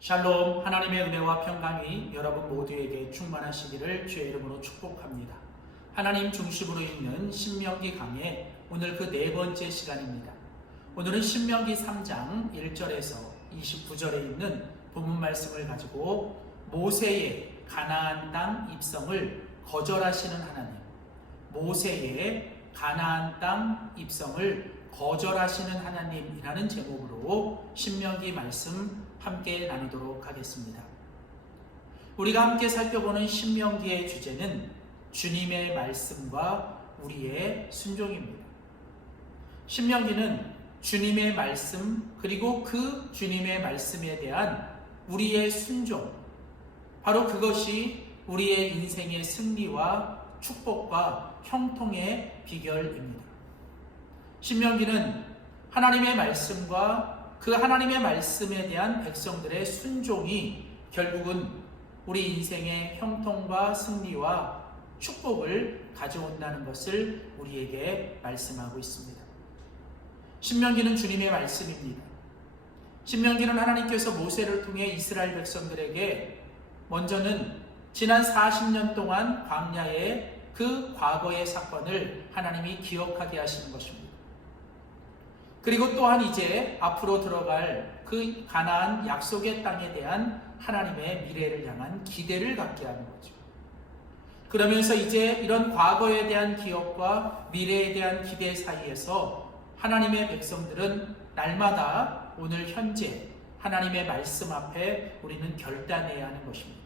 샬롬, 하나님의 은혜와 평강이 여러분 모두에게 충만하시기를 주의 이름으로 축복합니다. 하나님 중심으로 있는 신명기 강의 오늘 그 네 번째 시간입니다. 오늘은 신명기 3장 1절에서 29절에 있는 본문 말씀을 가지고 모세의 가나안 땅 입성을 거절하시는 하나님, 모세의 가나안 땅 입성을 거절하시는 하나님이라는 제목으로 신명기 말씀 함께 나누도록 하겠습니다. 우리가 함께 살펴보는 신명기의 주제는 주님의 말씀과 우리의 순종입니다. 신명기는 주님의 말씀 그리고 그 주님의 말씀에 대한 우리의 순종, 바로 그것이 우리의 인생의 승리와 축복과 형통의 비결입니다. 신명기는 하나님의 말씀과 그 하나님의 말씀에 대한 백성들의 순종이 결국은 우리 인생의 형통과 승리와 축복을 가져온다는 것을 우리에게 말씀하고 있습니다. 신명기는 주님의 말씀입니다. 신명기는 하나님께서 모세를 통해 이스라엘 백성들에게 먼저는 지난 40년 동안 광야의 그 과거의 사건을 하나님이 기억하게 하시는 것입니다. 그리고 또한 이제 앞으로 들어갈 그 가나안 약속의 땅에 대한 하나님의 미래를 향한 기대를 갖게 하는 거죠. 그러면서 이제 이런 과거에 대한 기억과 미래에 대한 기대 사이에서 하나님의 백성들은 날마다 오늘 현재 하나님의 말씀 앞에 우리는 결단해야 하는 것입니다.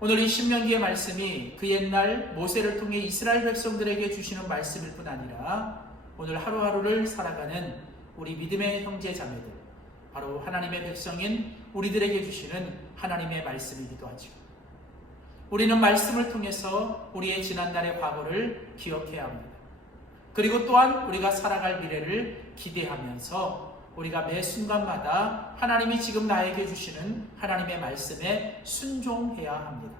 오늘 이 신명기의 말씀이 그 옛날 모세를 통해 이스라엘 백성들에게 주시는 말씀일 뿐 아니라 오늘 하루하루를 살아가는 우리 믿음의 형제 자매들, 바로 하나님의 백성인 우리들에게 주시는 하나님의 말씀이기도 하죠. 우리는 말씀을 통해서 우리의 지난날의 과거를 기억해야 합니다. 그리고 또한 우리가 살아갈 미래를 기대하면서 우리가 매 순간마다 하나님이 지금 나에게 주시는 하나님의 말씀에 순종해야 합니다.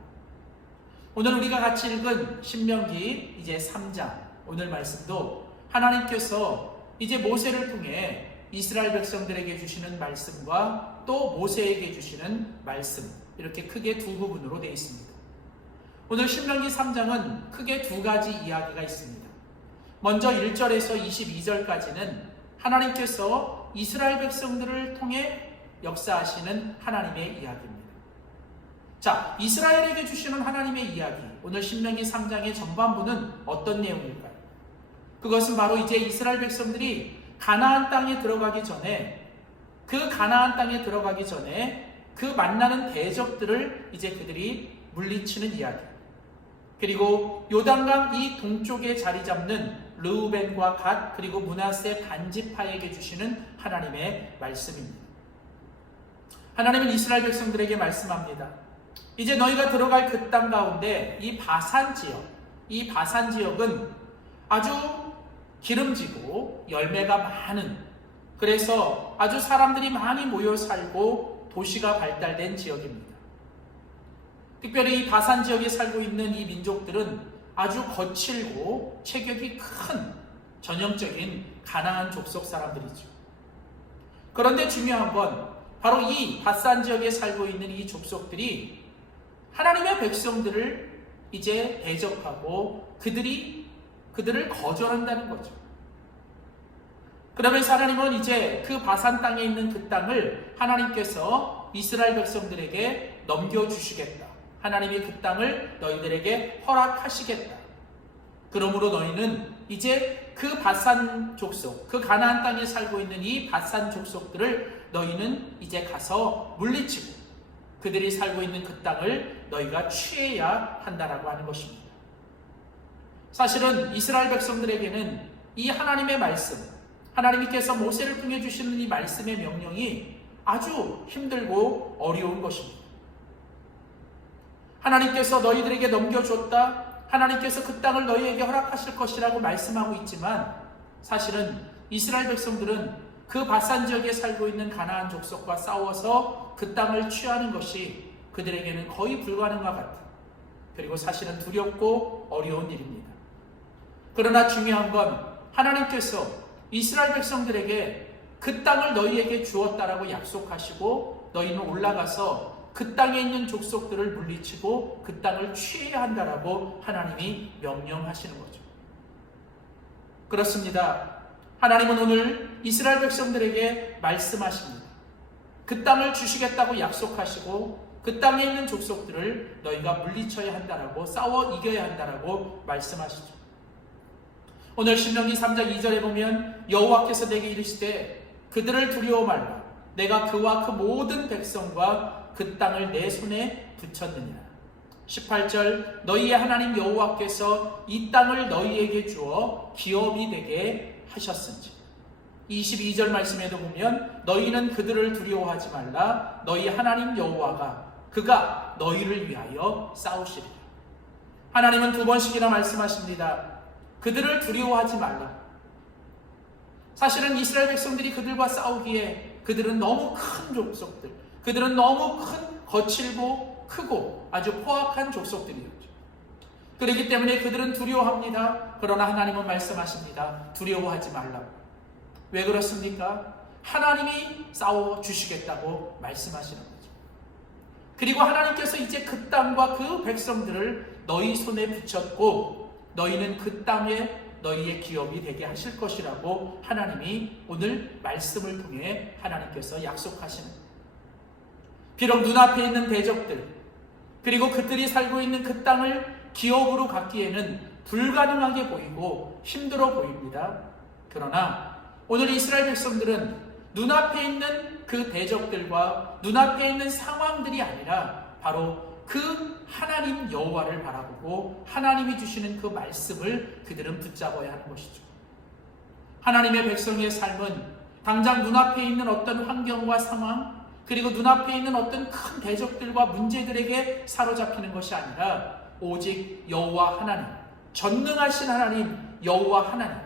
오늘 우리가 같이 읽은 신명기 이제 3장 오늘 말씀도 하나님께서 이제 모세를 통해 이스라엘 백성들에게 주시는 말씀과 또 모세에게 주시는 말씀, 이렇게 크게 두 부분으로 되어 있습니다. 오늘 신명기 3장은 크게 두 가지 이야기가 있습니다. 먼저 1절에서 22절까지는 하나님께서 이스라엘 백성들을 통해 역사하시는 하나님의 이야기입니다. 자, 이스라엘에게 주시는 하나님의 이야기, 오늘 신명기 3장의 전반부는 어떤 내용일까요? 그것은 바로 이제 이스라엘 백성들이 가나안 땅에 들어가기 전에, 그 가나안 땅에 들어가기 전에 그 만나는 대적들을 이제 그들이 물리치는 이야기, 그리고 요단강 이 동쪽에 자리 잡는 르우벤과 갓 그리고 므낫세 반지파에게 주시는 하나님의 말씀입니다. 하나님은 이스라엘 백성들에게 말씀합니다. 이제 너희가 들어갈 그 땅 가운데 이 바산 지역은 아주 기름지고 열매가 많은, 그래서 아주 사람들이 많이 모여 살고 도시가 발달된 지역입니다. 특별히 이 바산 지역에 살고 있는 이 민족들은 아주 거칠고 체격이 큰 전형적인 가나안 족속 사람들이죠. 그런데 중요한 건 바로 이 바산 지역에 살고 있는 이 족속들이 하나님의 백성들을 이제 대적하고 그들을 거절한다는 거죠. 그러면서 하나님은 이제 그 바산 땅에 있는 그 땅을 하나님께서 이스라엘 백성들에게 넘겨주시겠다. 하나님이 그 땅을 너희들에게 허락하시겠다. 그러므로 너희는 이제 그 바산 족속, 그 가나안 땅에 살고 있는 이 바산 족속들을 너희는 이제 가서 물리치고 그들이 살고 있는 그 땅을 너희가 취해야 한다라고 하는 것입니다. 사실은 이스라엘 백성들에게는 이 하나님의 말씀, 하나님께서 모세를 통해 주시는 이 말씀의 명령이 아주 힘들고 어려운 것입니다. 하나님께서 너희들에게 넘겨줬다, 하나님께서 그 땅을 너희에게 허락하실 것이라고 말씀하고 있지만 사실은 이스라엘 백성들은 그 바산 지역에 살고 있는 가나안 족속과 싸워서 그 땅을 취하는 것이 그들에게는 거의 불가능과 같은, 그리고 사실은 두렵고 어려운 일입니다. 그러나 중요한 건 하나님께서 이스라엘 백성들에게 그 땅을 너희에게 주었다라고 약속하시고 너희는 올라가서 그 땅에 있는 족속들을 물리치고 그 땅을 취해야 한다라고 하나님이 명령하시는 거죠. 그렇습니다. 하나님은 오늘 이스라엘 백성들에게 말씀하십니다. 그 땅을 주시겠다고 약속하시고 그 땅에 있는 족속들을 너희가 물리쳐야 한다라고, 싸워 이겨야 한다라고 말씀하시죠. 오늘 신명기 3장 2절에 보면 여호와께서 내게 이르시되 그들을 두려워 말라. 내가 그와 그 모든 백성과 그 땅을 내 손에 붙였느니라. 18절 너희의 하나님 여호와께서 이 땅을 너희에게 주어 기업이 되게 하셨은지. 22절 말씀에도 보면 너희는 그들을 두려워하지 말라. 너희 하나님 여호와가 그가 너희를 위하여 싸우시리라. 하나님은 두 번씩이나 말씀하십니다. 그들을 두려워하지 말라. 사실은 이스라엘 백성들이 그들과 싸우기에 그들은 너무 큰 족속들, 그들은 너무 큰 거칠고 크고 아주 포악한 족속들이었죠. 그렇기 때문에 그들은 두려워합니다. 그러나 하나님은 말씀하십니다. 두려워하지 말라고. 왜 그렇습니까? 하나님이 싸워 주시겠다고 말씀하시는 거죠. 그리고 하나님께서 이제 그 땅과 그 백성들을 너희 손에 붙였고 너희는 그 땅에 너희의 기업이 되게 하실 것이라고 하나님이 오늘 말씀을 통해 하나님께서 약속하시는 거예요. 비록 눈앞에 있는 대적들 그리고 그들이 살고 있는 그 땅을 기업으로 갖기에는 불가능하게 보이고 힘들어 보입니다. 그러나 오늘 이스라엘 백성들은 눈앞에 있는 그 대적들과 눈앞에 있는 상황들이 아니라 바로 그 하나님 여호와를 바라보고 하나님이 주시는 그 말씀을 그들은 붙잡아야 하는 것이죠. 하나님의 백성의 삶은 당장 눈앞에 있는 어떤 환경과 상황 그리고 눈앞에 있는 어떤 큰 대적들과 문제들에게 사로잡히는 것이 아니라 오직 여호와 하나님, 전능하신 하나님 여호와 하나님.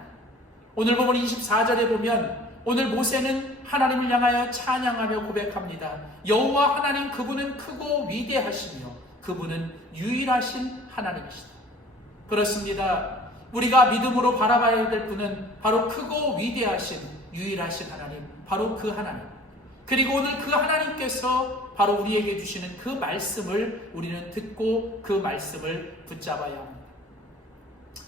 오늘 보면 24절에 보면 오늘 모세는 하나님을 향하여 찬양하며 고백합니다. 여호와 하나님 그분은 크고 위대하시며 그분은 유일하신 하나님이시다. 그렇습니다. 우리가 믿음으로 바라봐야 될 분은 바로 크고 위대하신 유일하신 하나님, 바로 그 하나님. 그리고 오늘 그 하나님께서 바로 우리에게 주시는 그 말씀을 우리는 듣고 그 말씀을 붙잡아야 합니다.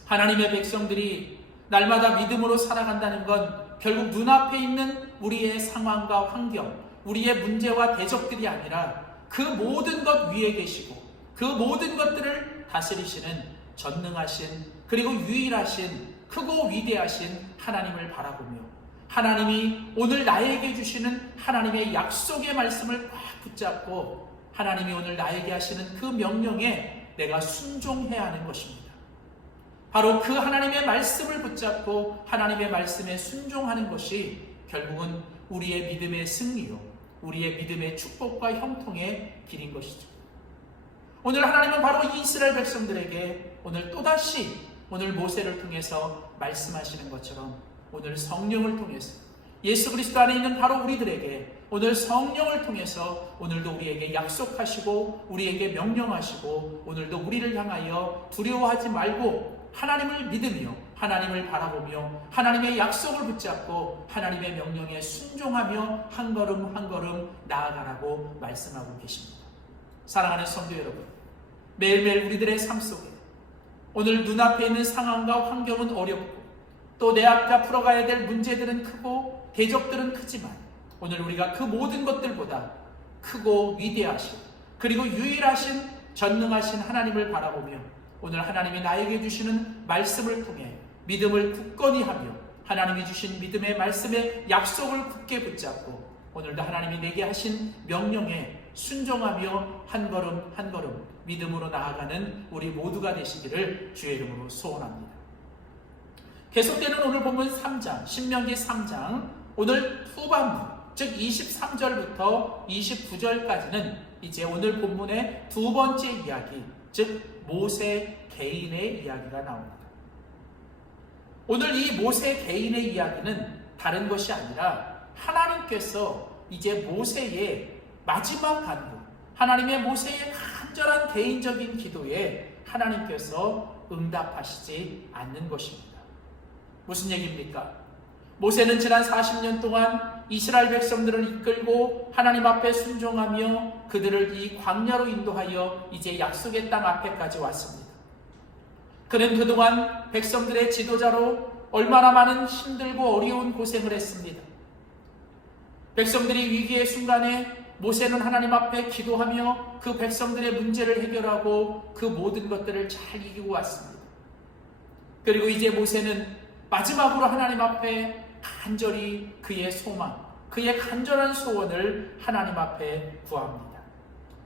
하나님의 백성들이 날마다 믿음으로 살아간다는 건 결국 눈앞에 있는 우리의 상황과 환경, 우리의 문제와 대적들이 아니라 그 모든 것 위에 계시고 그 모든 것들을 다스리시는 전능하신 그리고 유일하신 크고 위대하신 하나님을 바라보며 하나님이 오늘 나에게 주시는 하나님의 약속의 말씀을 꽉 붙잡고 하나님이 오늘 나에게 하시는 그 명령에 내가 순종해야 하는 것입니다. 바로 그 하나님의 말씀을 붙잡고 하나님의 말씀에 순종하는 것이 결국은 우리의 믿음의 승리요, 우리의 믿음의 축복과 형통의 길인 것이죠. 오늘 하나님은 바로 이스라엘 백성들에게 오늘 또다시 오늘 모세를 통해서 말씀하시는 것처럼 오늘 성령을 통해서 예수 그리스도 안에 있는 바로 우리들에게 오늘 성령을 통해서 오늘도 우리에게 약속하시고 우리에게 명령하시고 오늘도 우리를 향하여 두려워하지 말고 하나님을 믿으며 하나님을 바라보며 하나님의 약속을 붙잡고 하나님의 명령에 순종하며 한 걸음 한 걸음 나아가라고 말씀하고 계십니다. 사랑하는 성도 여러분, 매일매일 우리들의 삶 속에 오늘 눈앞에 있는 상황과 환경은 어렵고 또 내 앞에 풀어가야 될 문제들은 크고 대적들은 크지만 오늘 우리가 그 모든 것들보다 크고 위대하신 그리고 유일하신 전능하신 하나님을 바라보며 오늘 하나님이 나에게 주시는 말씀을 통해 믿음을 굳건히 하며 하나님이 주신 믿음의 말씀의 약속을 굳게 붙잡고 오늘도 하나님이 내게 하신 명령에 순종하며 한 걸음 한 걸음 믿음으로 나아가는 우리 모두가 되시기를 주의 이름으로 소원합니다. 계속되는 오늘 본문 3장, 신명기 3장 오늘 후반부, 즉 23절부터 29절까지는 이제 오늘 본문의 두 번째 이야기, 즉 모세 개인의 이야기가 나옵니다. 오늘 이 모세 개인의 이야기는 다른 것이 아니라 하나님께서 이제 모세의 마지막 간구, 하나님의 모세의 간절한 개인적인 기도에 하나님께서 응답하시지 않는 것입니다. 무슨 얘기입니까? 모세는 지난 40년 동안 이스라엘 백성들을 이끌고 하나님 앞에 순종하며 그들을 이 광야로 인도하여 이제 약속의 땅 앞에까지 왔습니다. 그는 그동안 백성들의 지도자로 얼마나 많은 힘들고 어려운 고생을 했습니다. 백성들이 위기의 순간에 모세는 하나님 앞에 기도하며 그 백성들의 문제를 해결하고 그 모든 것들을 잘 이기고 왔습니다. 그리고 이제 모세는 마지막으로 하나님 앞에 간절히 그의 소망, 그의 간절한 소원을 하나님 앞에 구합니다.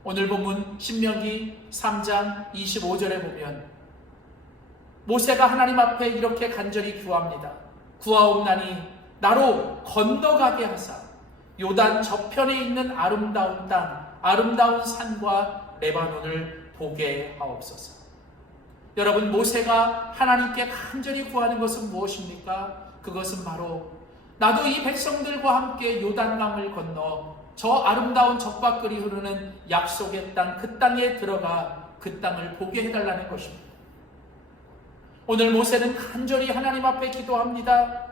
오늘 본문 신명기 3장 25절에 보면 모세가 하나님 앞에 이렇게 간절히 구합니다. 구하옵나니 나로 건너가게 하사 요단 저편에 있는 아름다운 땅, 아름다운 산과 레바논을 보게 하옵소서. 여러분, 모세가 하나님께 간절히 구하는 것은 무엇입니까? 그것은 바로 나도 이 백성들과 함께 요단강을 건너 저 아름다운 적박글이 흐르는 약속의 땅, 그 땅에 들어가 그 땅을 보게 해달라는 것입니다. 오늘 모세는 간절히 하나님 앞에 기도합니다.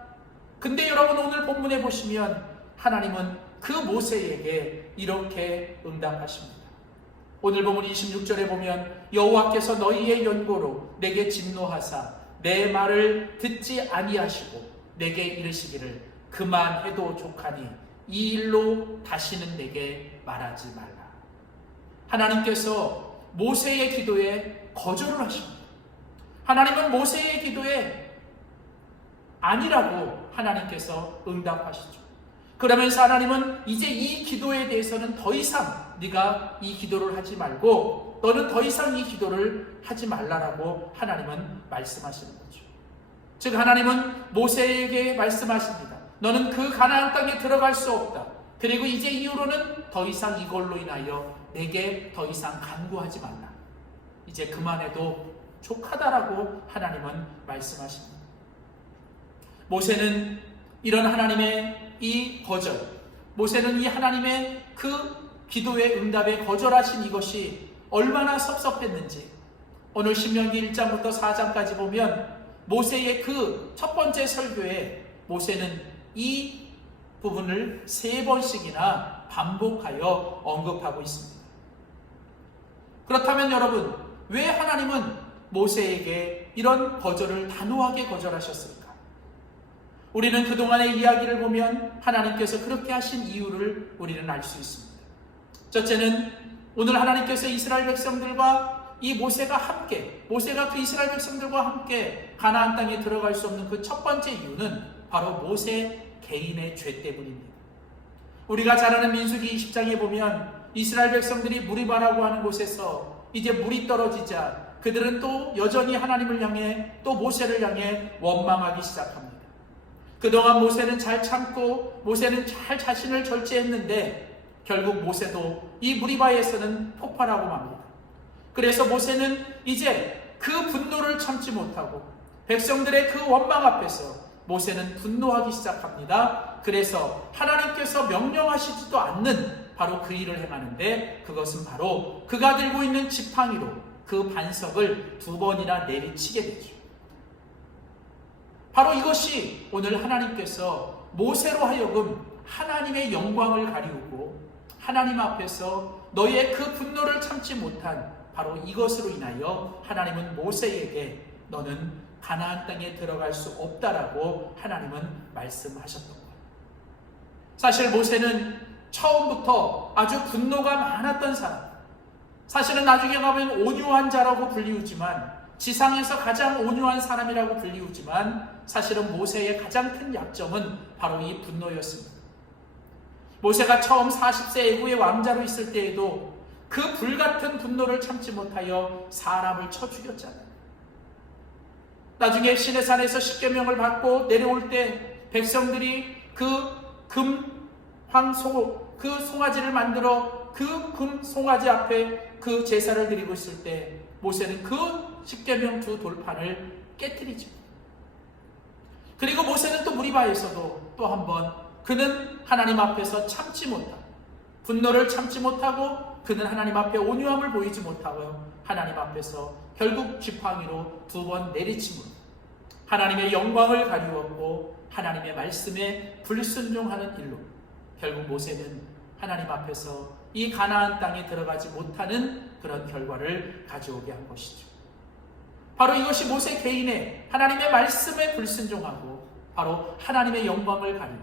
근데 여러분, 오늘 본문에 보시면 하나님은 그 모세에게 이렇게 응답하십니다. 오늘 본문 26절에 보면 여호와께서 너희의 연고로 내게 진노하사 내 말을 듣지 아니하시고 내게 이르시기를 그만해도 족하니 이 일로 다시는 내게 말하지 말라. 하나님께서 모세의 기도에 거절을 하십니다. 하나님은 모세의 기도에 아니라고 하나님께서 응답하시죠. 그러면서 하나님은 이제 이 기도에 대해서는 더 이상 네가 이 기도를 하지 말고 너는 더 이상 이 기도를 하지 말라라고 하나님은 말씀하시는 거죠. 즉 하나님은 모세에게 말씀하십니다. 너는 그 가나안 땅에 들어갈 수 없다. 그리고 이제 이후로는 더 이상 이걸로 인하여 내게 더 이상 간구하지 말라. 이제 그만해도 족하다라고 하나님은 말씀하십니다. 모세는 이런 하나님의 이 거절, 모세는 이 하나님의 그 기도의 응답에 거절하신 이것이 얼마나 섭섭했는지 오늘 신명기 1장부터 4장까지 보면 모세의 그 첫 번째 설교에 모세는 이 부분을 3번씩이나 반복하여 언급하고 있습니다. 그렇다면 여러분, 왜 하나님은 모세에게 이런 거절을 단호하게 거절하셨을까? 우리는 그동안의 이야기를 보면 하나님께서 그렇게 하신 이유를 우리는 알 수 있습니다. 첫째는 오늘 하나님께서 이스라엘 백성들과 이 모세가 그 이스라엘 백성들과 함께 가나안 땅에 들어갈 수 없는 그 첫 번째 이유는 바로 모세 개인의 죄 때문입니다. 우리가 잘 아는 민수기 20장에 보면 이스라엘 백성들이 무리바라고 하는 곳에서 이제 물이 떨어지자 그들은 또 여전히 하나님을 향해 또 모세를 향해 원망하기 시작합니다. 그동안 모세는 잘 참고 모세는 잘 자신을 절제했는데 결국 모세도 이 무리바에서는 폭발하고 맙니다. 그래서 모세는 이제 그 분노를 참지 못하고 백성들의 그 원망 앞에서 모세는 분노하기 시작합니다. 그래서 하나님께서 명령하시지도 않는 바로 그 일을 행하는데 그것은 바로 그가 들고 있는 지팡이로 그 반석을 2번이나 내리치게 되죠. 바로 이것이 오늘 하나님께서 모세로 하여금 하나님의 영광을 가리우고 하나님 앞에서 너의 그 분노를 참지 못한 바로 이것으로 인하여 하나님은 모세에게 너는 가나안 땅에 들어갈 수 없다라고 하나님은 말씀하셨던 거예요. 사실 모세는 처음부터 아주 분노가 많았던 사람, 사실은 나중에 가면 온유한 자라고 불리우지만 지상에서 가장 온유한 사람이라고 불리우지만 사실은 모세의 가장 큰 약점은 바로 이 분노였습니다. 모세가 처음 40세 애굽의 왕자로 있을 때에도 그 불같은 분노를 참지 못하여 사람을 쳐 죽였잖아요. 나중에 시내산에서 십계명을 받고 내려올 때 백성들이 그 송아지를 만들어 그 금 송아지 앞에 그 제사를 드리고 있을 때 모세는 그 십계명 2 돌판을 깨뜨리죠. 그리고 모세는 또 무리바에서도 또 한 번 그는 하나님 앞에서 참지 못하고 분노를 참지 못하고 그는 하나님 앞에 온유함을 보이지 못하고 하나님 앞에서 결국 지팡이로 2번 내리침으로 하나님의 영광을 가리웠고 하나님의 말씀에 불순종하는 일로 결국 모세는 하나님 앞에서 이 가나안 땅에 들어가지 못하는 그런 결과를 가져오게 한 것이죠. 바로 이것이 모세 개인의 하나님의 말씀에 불순종하고 바로 하나님의 영광을 가리고,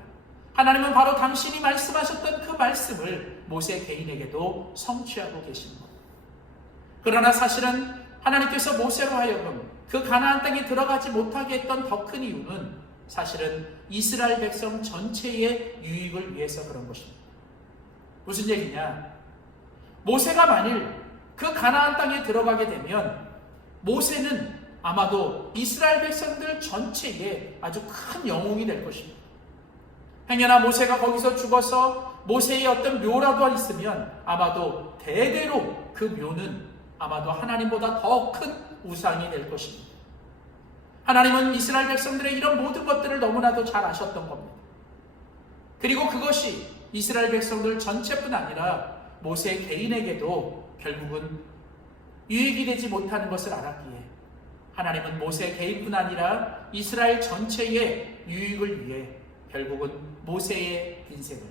하나님은 바로 당신이 말씀하셨던 그 말씀을 모세 개인에게도 성취하고 계시는 겁니다. 그러나 사실은 하나님께서 모세로 하여금 그 가나안 땅에 들어가지 못하게 했던 더 큰 이유는 사실은 이스라엘 백성 전체의 유익을 위해서 그런 것입니다. 무슨 얘기냐? 모세가 만일 그 가나안 땅에 들어가게 되면 모세는 아마도 이스라엘 백성들 전체에 아주 큰 영웅이 될 것입니다. 행여나 모세가 거기서 죽어서 모세의 어떤 묘라도 있으면 아마도 대대로 그 묘는 아마도 하나님보다 더 큰 우상이 될 것입니다. 하나님은 이스라엘 백성들의 이런 모든 것들을 너무나도 잘 아셨던 겁니다. 그리고 그것이 이스라엘 백성들 전체뿐 아니라 모세 개인에게도 결국은 유익이 되지 못하는 것을 알았기에 하나님은 모세 개인뿐 아니라 이스라엘 전체의 유익을 위해 결국은 모세의 인생을,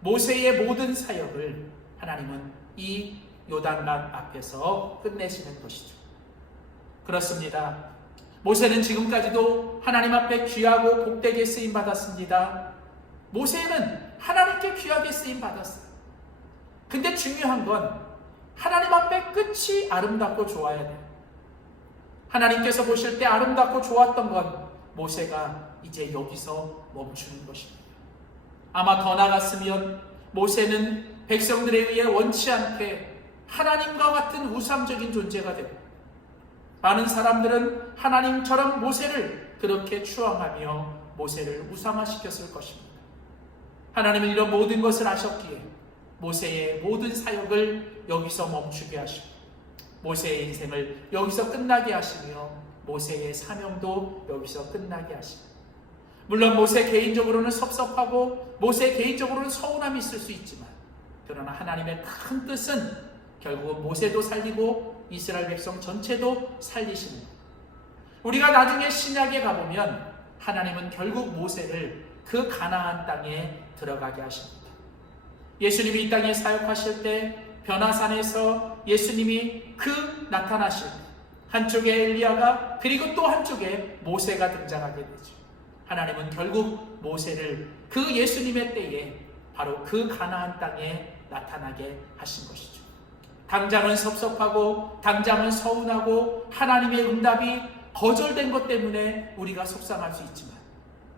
모세의 모든 사역을 하나님은 이 요단강 앞에서 끝내시는 것이죠. 그렇습니다. 모세는 지금까지도 하나님 앞에 귀하고 복되게 쓰임받았습니다. 모세는 하나님께 귀하게 쓰임받았어요. 근데 중요한 건 하나님 앞에 끝이 아름답고 좋아야 돼요. 하나님께서 보실 때 아름답고 좋았던 건 모세가 이제 여기서 멈추는 것입니다. 아마 더 나갔으면 모세는 백성들에 의해 원치 않게 하나님과 같은 우상적인 존재가 되고, 많은 사람들은 하나님처럼 모세를 그렇게 추앙하며 모세를 우상화시켰을 것입니다. 하나님은 이런 모든 것을 아셨기에 모세의 모든 사역을 여기서 멈추게 하시고 모세의 인생을 여기서 끝나게 하시며 모세의 사명도 여기서 끝나게 하시고, 물론 모세 개인적으로는 섭섭하고 모세 개인적으로는 서운함이 있을 수 있지만 그러나 하나님의 큰 뜻은 결국은 모세도 살리고 이스라엘 백성 전체도 살리시는 것. 우리가 나중에 신약에 가보면 하나님은 결국 모세를 그 가나안 땅에 들어가게 하십니다. 예수님이 이 땅에 사역하실 때 변화산에서 예수님이 그 나타나실 한쪽에 엘리야가 그리고 또 한쪽에 모세가 등장하게 되죠. 하나님은 결국 모세를 그 예수님의 때에 바로 그 가나안 땅에 나타나게 하신 것이죠. 당장은 섭섭하고 당장은 서운하고 하나님의 응답이 거절된 것 때문에 우리가 속상할 수 있지만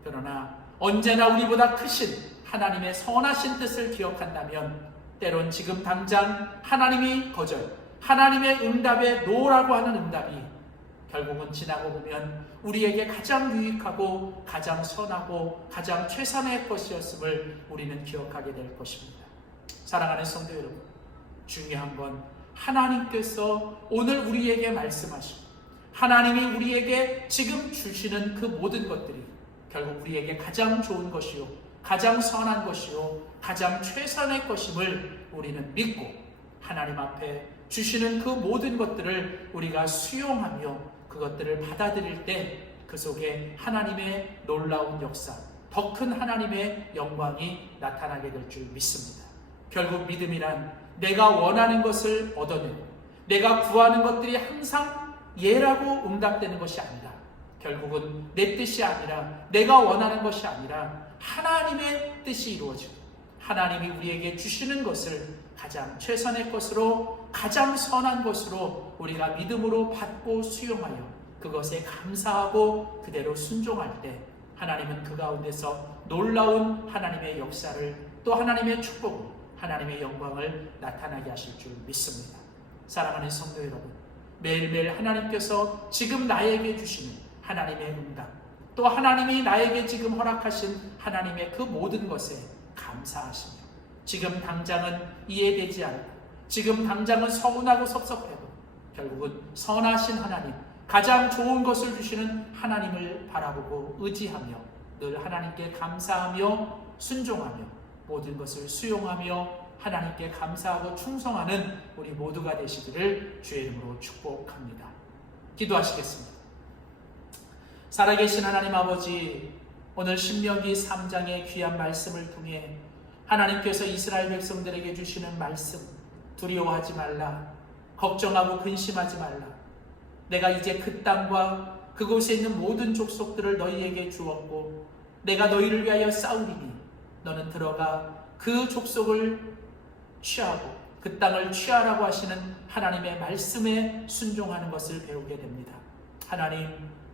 그러나 언제나 우리보다 크신 하나님의 선하신 뜻을 기억한다면 때론 지금 당장 하나님이 거절, 하나님의 응답에 노라고 하는 응답이 결국은 지나고 보면 우리에게 가장 유익하고 가장 선하고 가장 최선의 것이었음을 우리는 기억하게 될 것입니다. 사랑하는 성도 여러분, 중요한 건 하나님께서 오늘 우리에게 말씀하시고 하나님이 우리에게 지금 주시는 그 모든 것들이 결국 우리에게 가장 좋은 것이요 가장 선한 것이요 가장 최선의 것임을 우리는 믿고 하나님 앞에 주시는 그 모든 것들을 우리가 수용하며 그것들을 받아들일 때 그 속에 하나님의 놀라운 역사, 더 큰 하나님의 영광이 나타나게 될 줄 믿습니다. 결국 믿음이란 내가 원하는 것을 얻어내고 내가 구하는 것들이 항상 예라고 응답되는 것이 아니라 결국은 내 뜻이 아니라 내가 원하는 것이 아니라 하나님의 뜻이 이루어지고 하나님이 우리에게 주시는 것을 가장 최선의 것으로 가장 선한 것으로 우리가 믿음으로 받고 수용하여 그것에 감사하고 그대로 순종할 때 하나님은 그 가운데서 놀라운 하나님의 역사를 또 하나님의 축복을 하나님의 영광을 나타나게 하실 줄 믿습니다. 사랑하는 성도 여러분, 매일매일 하나님께서 지금 나에게 주시는 하나님의 응답 또 하나님이 나에게 지금 허락하신 하나님의 그 모든 것에 감사하시며 지금 당장은 이해되지 않고 지금 당장은 서운하고 섭섭해도 결국은 선하신 하나님 가장 좋은 것을 주시는 하나님을 바라보고 의지하며 늘 하나님께 감사하며 순종하며 모든 것을 수용하며 하나님께 감사하고 충성하는 우리 모두가 되시기를 주의 이름으로 축복합니다. 기도하시겠습니다. 살아계신 하나님 아버지, 오늘 신명기 3장의 귀한 말씀을 통해 하나님께서 이스라엘 백성들에게 주시는 말씀, 두려워하지 말라, 걱정하고 근심하지 말라. 내가 이제 그 땅과 그곳에 있는 모든 족속들을 너희에게 주었고 내가 너희를 위하여 싸우리니 너는 들어가 그 족속을 취하고 그 땅을 취하라고 하시는 하나님의 말씀에 순종하는 것을 배우게 됩니다. 하나님,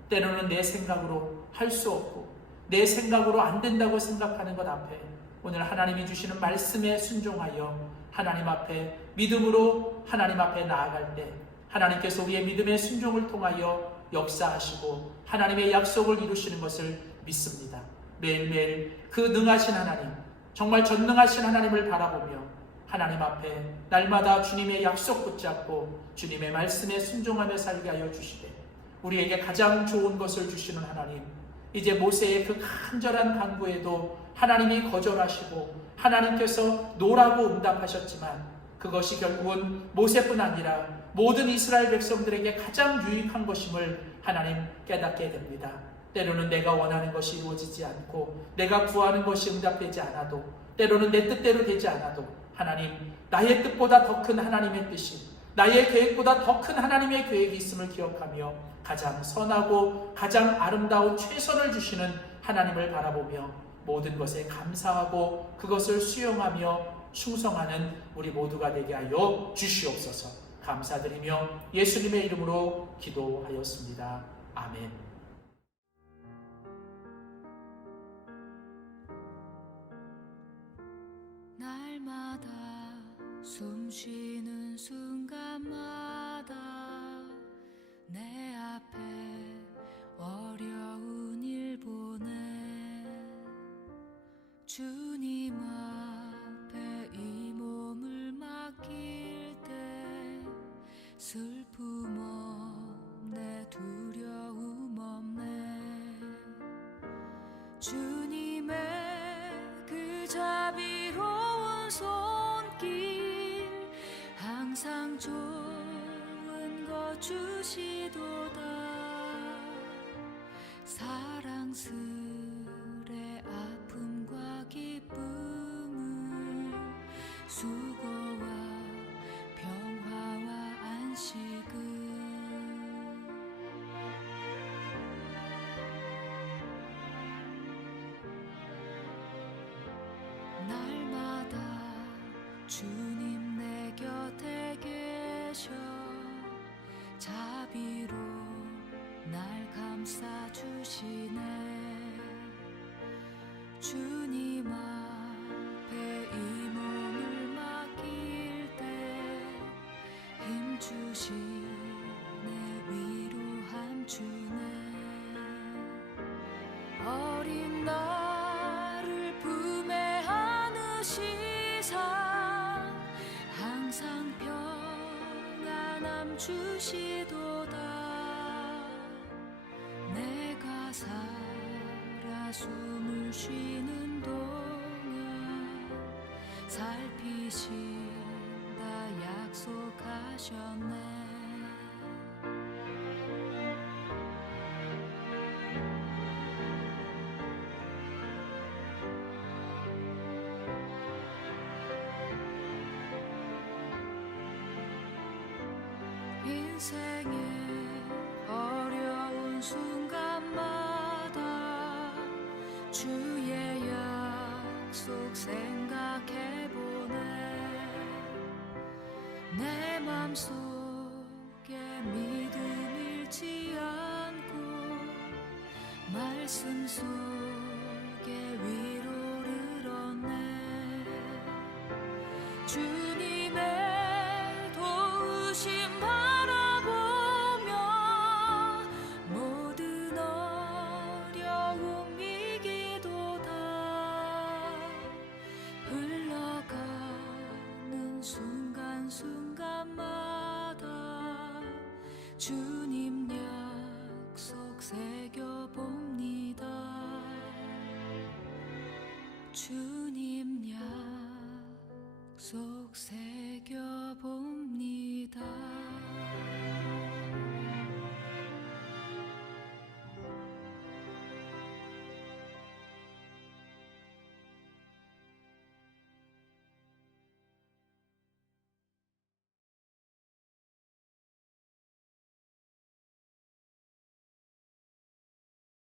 때로는 내 생각으로 할 수 없고 내 생각으로 안 된다고 생각하는 것 앞에 오늘 하나님이 주시는 말씀에 순종하여 하나님 앞에 믿음으로 하나님 앞에 나아갈 때 하나님께서 우리의 믿음의 순종을 통하여 역사하시고 하나님의 약속을 이루시는 것을 믿습니다. 매일매일 그 능하신 하나님, 정말 전능하신 하나님을 바라보며 하나님 앞에 날마다 주님의 약속 붙잡고 주님의 말씀에 순종하며 살게 하여 주시되 우리에게 가장 좋은 것을 주시는 하나님, 이제 모세의 그 간절한 간구에도 하나님이 거절하시고 하나님께서 노라고 응답하셨지만 그것이 결국은 모세뿐 아니라 모든 이스라엘 백성들에게 가장 유익한 것임을 하나님 깨닫게 됩니다. 때로는 내가 원하는 것이 이루어지지 않고 내가 구하는 것이 응답되지 않아도 때로는 내 뜻대로 되지 않아도 하나님, 나의 뜻보다 더 큰 하나님의 뜻이, 나의 계획보다 더 큰 하나님의 계획이 있음을 기억하며 가장 선하고 가장 아름다운 최선을 주시는 하나님을 바라보며 모든 것에 감사하고 그것을 수용하며 충성하는 우리 모두가 되게 하여 주시옵소서. 감사드리며 예수님의 이름으로 기도하였습니다. 아멘. 날마다 숨쉬는 순간마다 내 앞에 어려운 일 보내 주님 앞에 이 몸을 맡길 때 슬픔 없네, 두려움 없네. 주님의 그 자비로운 손길 항상 좋은 것 주시도다. 사랑스레 아픔과 기쁨을 수고와 평화와 안식을 날마다 주님 내 곁에 계셔 자비로 날 감싸주시네. 주님 앞에 이 몸을 맡길 때 힘주시네, 위로함 주네. 어린 나를 품에 안으시사 항상 평안함 주시도다. 내가 살아 숨을 쉬는 동안 살피신다 약속하셨네. 인생의 어려운 순간마다 주의 약속 생각해보네. 내 맘속에 믿음 잃지 않고 말씀 속에 위로를 얻네. 주님의 도우심 바라보며 모든 어려움 이기도다. 흘러가는 순간순간마다 주님 약속 새겨봅니다. 주님 약속 새겨봅니다.